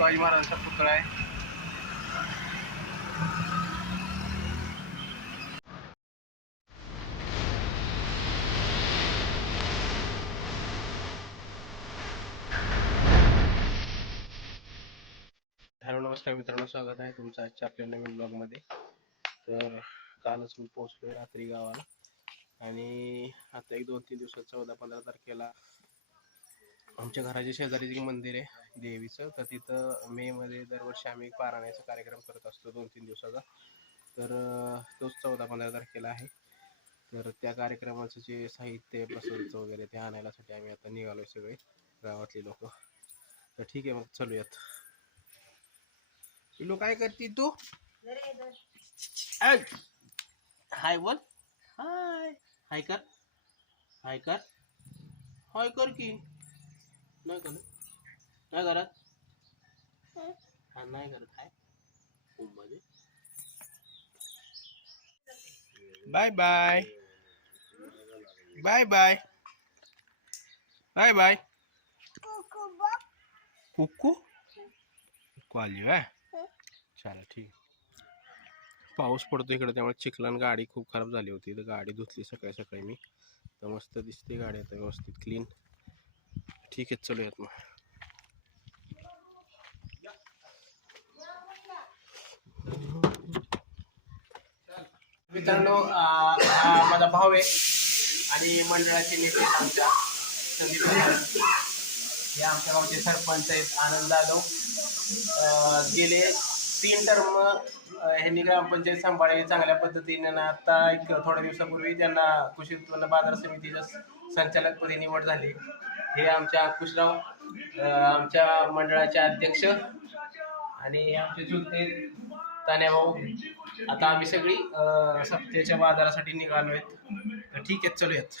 शिवाजी महाराजांचा पुतळा आहे. हॅलो नमस्कार मित्रांनो, स्वागत आहे तुमचं आजच्या आपल्या नवीन ब्लॉगमध्ये. तर कालच मी पोहोचलो रात्री गावाला आणि आता एक 2-3 दिवसात 14-15 तारखेला आमच्या घराच्या शेजारी जे मंदिर आहे देवीचं, तर तिथं मेमध्ये दरवर्षी आम्ही पारायणाचा कार्यक्रम करत असतो 2-3 दिवसाचा. तर तोच 14-15 तारखेला आहे. तर त्या कार्यक्रमाचं जे साहित्य प्रसादचं वगैरे ते आणायसाठी आम्ही आता निघालोय सगळे गावातले लोक. तर ठीक आहे, मग चलूयात. पिलू काय करती तू? हाय बोल, हाय हाय कर, हाय कर, हाय कर की. नाही करत, नाही करत, हा नाही करत. Hi bye bye bye bye bye bye. कुकू आली आहे. चला ठीक. पाऊस पडतो इकडे, त्यामुळे चिखलान गाडी खूप खराब झाली होती. तर गाडी धुतली सकाळी सकाळी मी, तर मस्त दिसते गाडी आता व्यवस्थित क्लीन. ठीक आहे, चलूयात मग. मित्रांनो, हा माझा भाऊ आहे आणि मंडळाचे नेते आमच्या संदीप हे आमच्या गावचे सरपंच आहेत आनंद जाधव. गेले 3 टर्म ह्यांनी ग्रामपंचायत सांभाळली चांगल्या पद्धतीने. आता एक थोड्या दिवसापूर्वी त्यांना कृषी उत्पन्न बाजार समितीच्या संचालकपदी निवड झाली. हे आमच्या अंकुशराव आमच्या मंडळाचे अध्यक्ष आणि आमचे चुलते तान्याभाऊ. आता आम्ही सगळी सप्त्याच्या बाजारासाठी निघालो आहेत. तर ठीक आहे, चलूयात.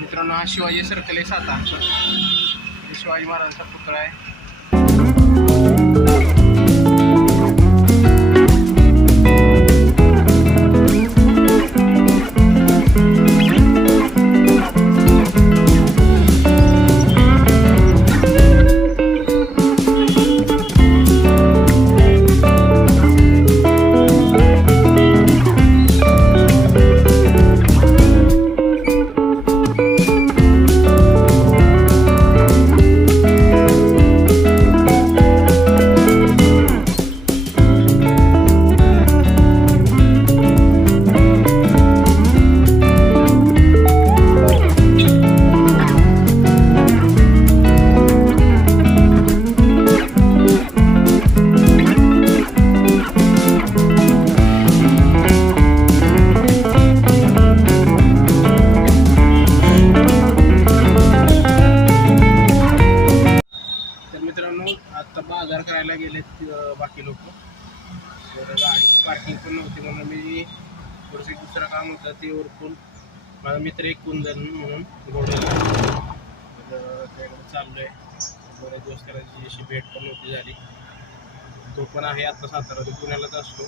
मित्रांनो, हा शिवाजी सर्कल आहे सातारचा. शिवाजी महाराजांचा पुतळा आहे. आता बाजार करायला गेलेत बाकी लोक. तर गाडी पार्किंग पण नव्हती म्हणून मी थोडंसं दुसरं काम होतं ते उरकून माझा मित्र एक कुंदन म्हणून गोड्याला त्याकडे चाललोय. बरेच दिवस त्याला अशी भेट पण नव्हती झाली. तो पण आहे आता सातारा, पुण्यालाच असतो.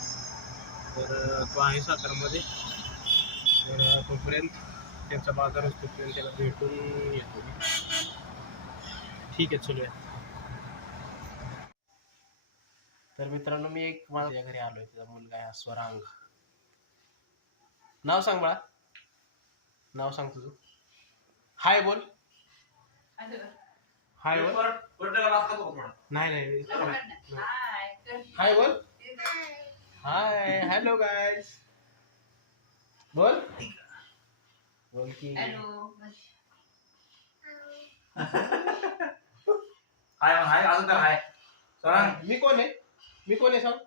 तर तो आहे सातारामध्ये. तर तोपर्यंत त्यांचा बाजार असतो, तोपर्यंत त्याला भेटून येतो. ठीक आहे, चलूया. तर मित्रांनो, मी एक माझ्या घरी आलोय. त्याचा मुलगा आहे स्वरांग. नाव सांग बाळा, नाव सांग तुझं. हाय बोल, हाय बोल. नाही हाय बोल. हाय, हॅलो गाईज बोल, बोल की. हाय हाय अजून तर हाय. मी कोण आहे, मी कोण आहे सांग.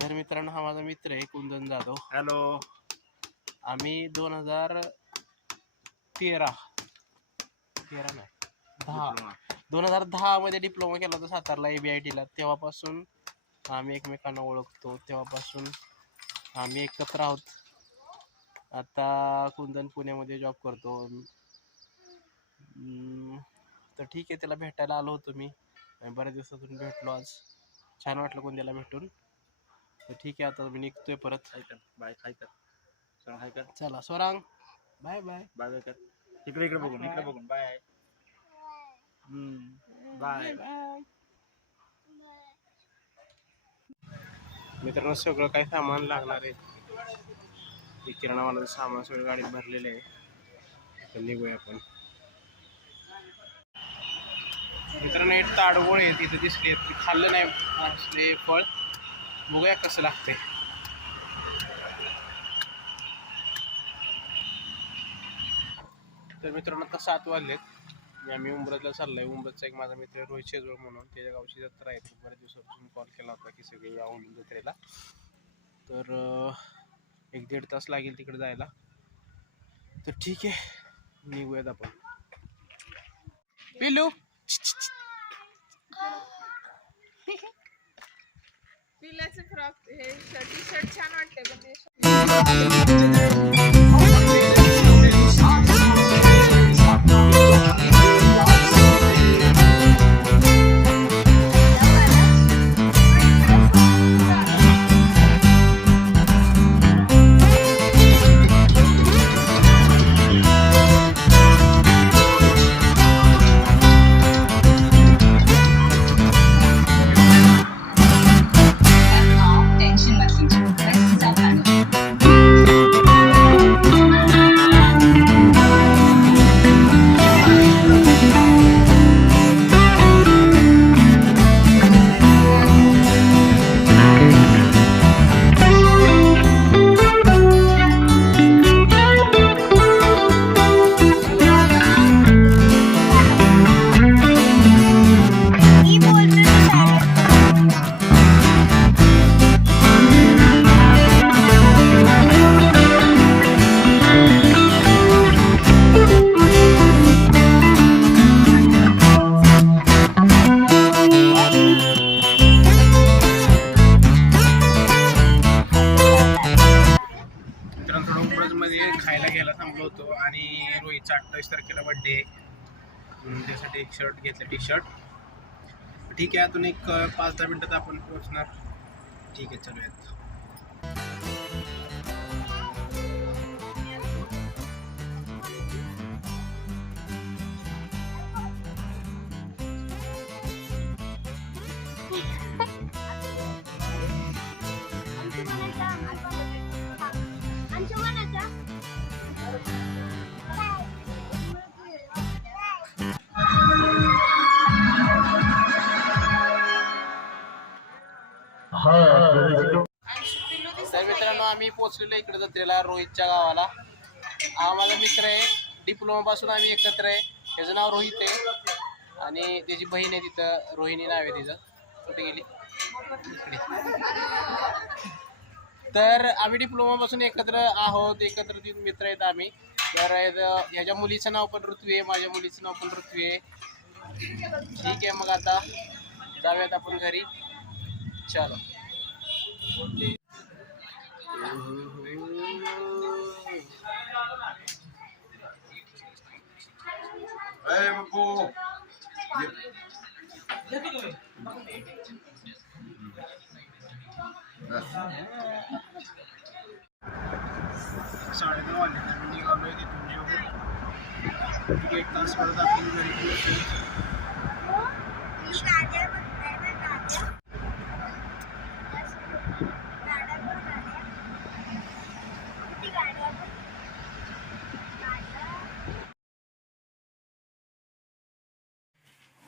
तर मित्रांनो, हा माझा मित्र आहे कुंदन जाधव. हॅलो. आम्ही 2013 नाही 10 2010 मध्ये डिप्लोमा केला होता सातारला ABITला. तेव्हापासून आम्ही एकमेकांना ओळखतो, तेव्हापासून आम्ही एकत्र आहोत. आता कुंदन पुण्यामध्ये जॉब करतो. तर ठीक आहे, त्याला भेटायला आलो होतो मी. बऱ्याच दिवसातून भेटलो आज. छान वाटलं कुंद्याला भेटून. तर ठीक आहे, आता मी निघतोय परत. बाय हाय कर स्वरांग हाय कर चला स्वरांग, बाय बाय. बाय बाय कर. इकडे बघून बाय. बाय. मित्रांनो, सगळं काही सामान लागणार आहे. ते किराणावाला सामान सगळं गाडीत भरलेलं आहे. तर निघूया आपण. मित्रांनो, एक ताडगोळ आहे तिथे दिसले, खाल्लं नाही असले फळ. बघूया कसं लागतंय. तर मित्रांनो, आता 7 वाजलेत. आम्ही उंबरजला चाललोय. उंबरजचा एक माझा मित्र रोहित शेजवळ म्हणून, त्याच्या गावची जत्रा आहे. बऱ्याच दिवसापासून कॉल केला होता की सगळे यावं जत्रेला. तर 1-1.5 तास लागेल तिकडे जायला. तर ठीक आहे, निघूयात आपण. पिलू पिलाचं फ्रॉक हे टी शर्ट छान वाटते पण ते खायला घ्यायला थांबलो होतो आणि रोहितचा 28 तारखेला बड्डे आहे, म्हणून त्यासाठी एक शर्ट घेतलं, टी शर्ट. ठीक आहे, अजून एक 5-10 मिनिटात आपण पोहोचणार. ठीक आहे, चलूयात. तर मित्रांनो, आम्ही पोहोचलेलो इकडे जत्रेला, रोहितच्या गावाला. हा माझा मित्र आहे, डिप्लोमा पासून आम्ही एकत्र आहे. त्याचं नाव रोहित आहे आणि त्याची बहीण आहे तिथं, रोहिणी नाव आहे तिचं. कुठे गेली? इकडे. तर आम्ही डिप्लोमा पासून एकत्र आहोत, एकत्र 3 मित्र आहेत आम्ही. तर ह्याच्या मुलीचं नाव पण ऋत्वी आहे, माझ्या मुलीचं नाव पण ऋत्वी आहे. ठीक आहे, मग आता जाऊयात आपण घरी. चलो. साडे 9 वाजले, आम्ही निघालोय तिथून जेवून. 1 तास परत आपण घरी पोहोचू.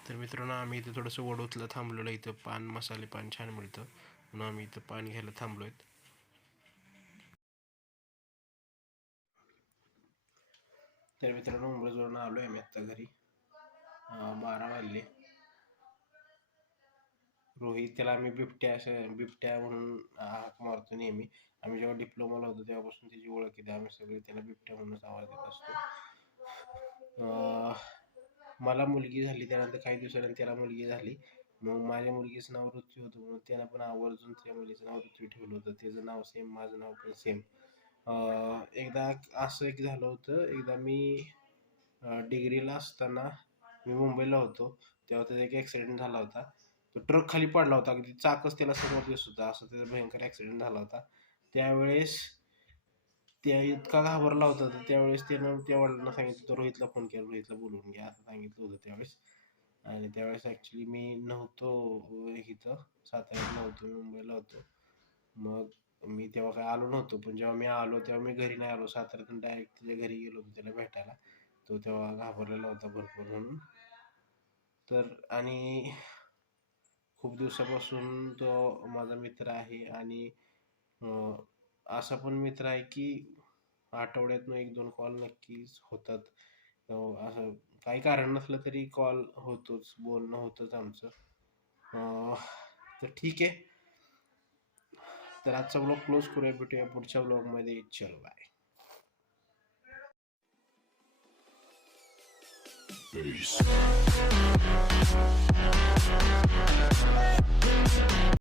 तर मित्रांनो, आम्ही इथं थोडंसं वडोतलं थांबलेलं. इथं पान, मसाले पान छान मिळतं, म्हणून आम्ही इथं पान घ्यायला थांबलोय. तर मित्रांनो, उंबरजवळून आलोय आम्ही आत्ता घरी. 12 वाजले. रोहित, त्याला आम्ही बिबट्या म्हणून हाक मारतो नेहमी. आम्ही जेव्हा डिप्लोमाला होतो तेव्हापासून त्याची ओळख आहे. आम्ही सगळे त्याला बिबट्या म्हणूनच आवाज देत असतो. मला मुलगी झाली, त्यानंतर काही दिवसानंतर त्याला मुलगी झाली. मग माझ्या मुलगीचं नाव ऋतू होतं, म्हणून त्यानं पण आवर्जून त्या मुलीचं नाव ऋतू ठेवलं होतं. त्याचं नाव सेम, माझं नाव पण सेम. एकदा असं एक झालं होतं, एकदा मी डिग्रीला असताना मी मुंबईला होतो, तेव्हा त्याचा एक ॲक्सिडेंट झाला होता. तो ट्रक खाली पडला होता, अगदी चाकच त्याला समोर दिसत होता, असं त्याचा भयंकर ॲक्सिडेंट झाला होता. त्यावेळेस त्या इतका घाबरला होता, तर त्यावेळेस त्यानं त्या वडिलांना सांगितलं होतं, रोहितला फोन केला, रोहितला बोलवून घ्या असं सांगितलं होतं त्यावेळेस. आणि त्यावेळेस ॲक्च्युली मी नव्हतो इथं, साताऱ्यात नव्हतो, मुंबईला होतो. मग मी तेव्हा काय आलो नव्हतो, पण जेव्हा मी आलो तेव्हा मी घरी नाही आलो, साताऱ्यातून डायरेक्ट त्याच्या घरी गेलो होतो त्याला भेटायला. तो तेव्हा घाबरलेला होता भरपूर म्हणून. तर आणि खूप दिवसापासून तो माझा मित्र आहे. आणि असा पण मित्र आहे की आठवड्यातनं 1-2 कॉल नक्कीच होतात. असं काही कारण नसलं तरी कॉल होतोच, बोलणं होतंच आमचं. तर ठीक आहे. तर आजचा ब्लॉग क्लोज करूया, भेटूया पुढच्या ब्लॉगमध्ये. चलो बाय.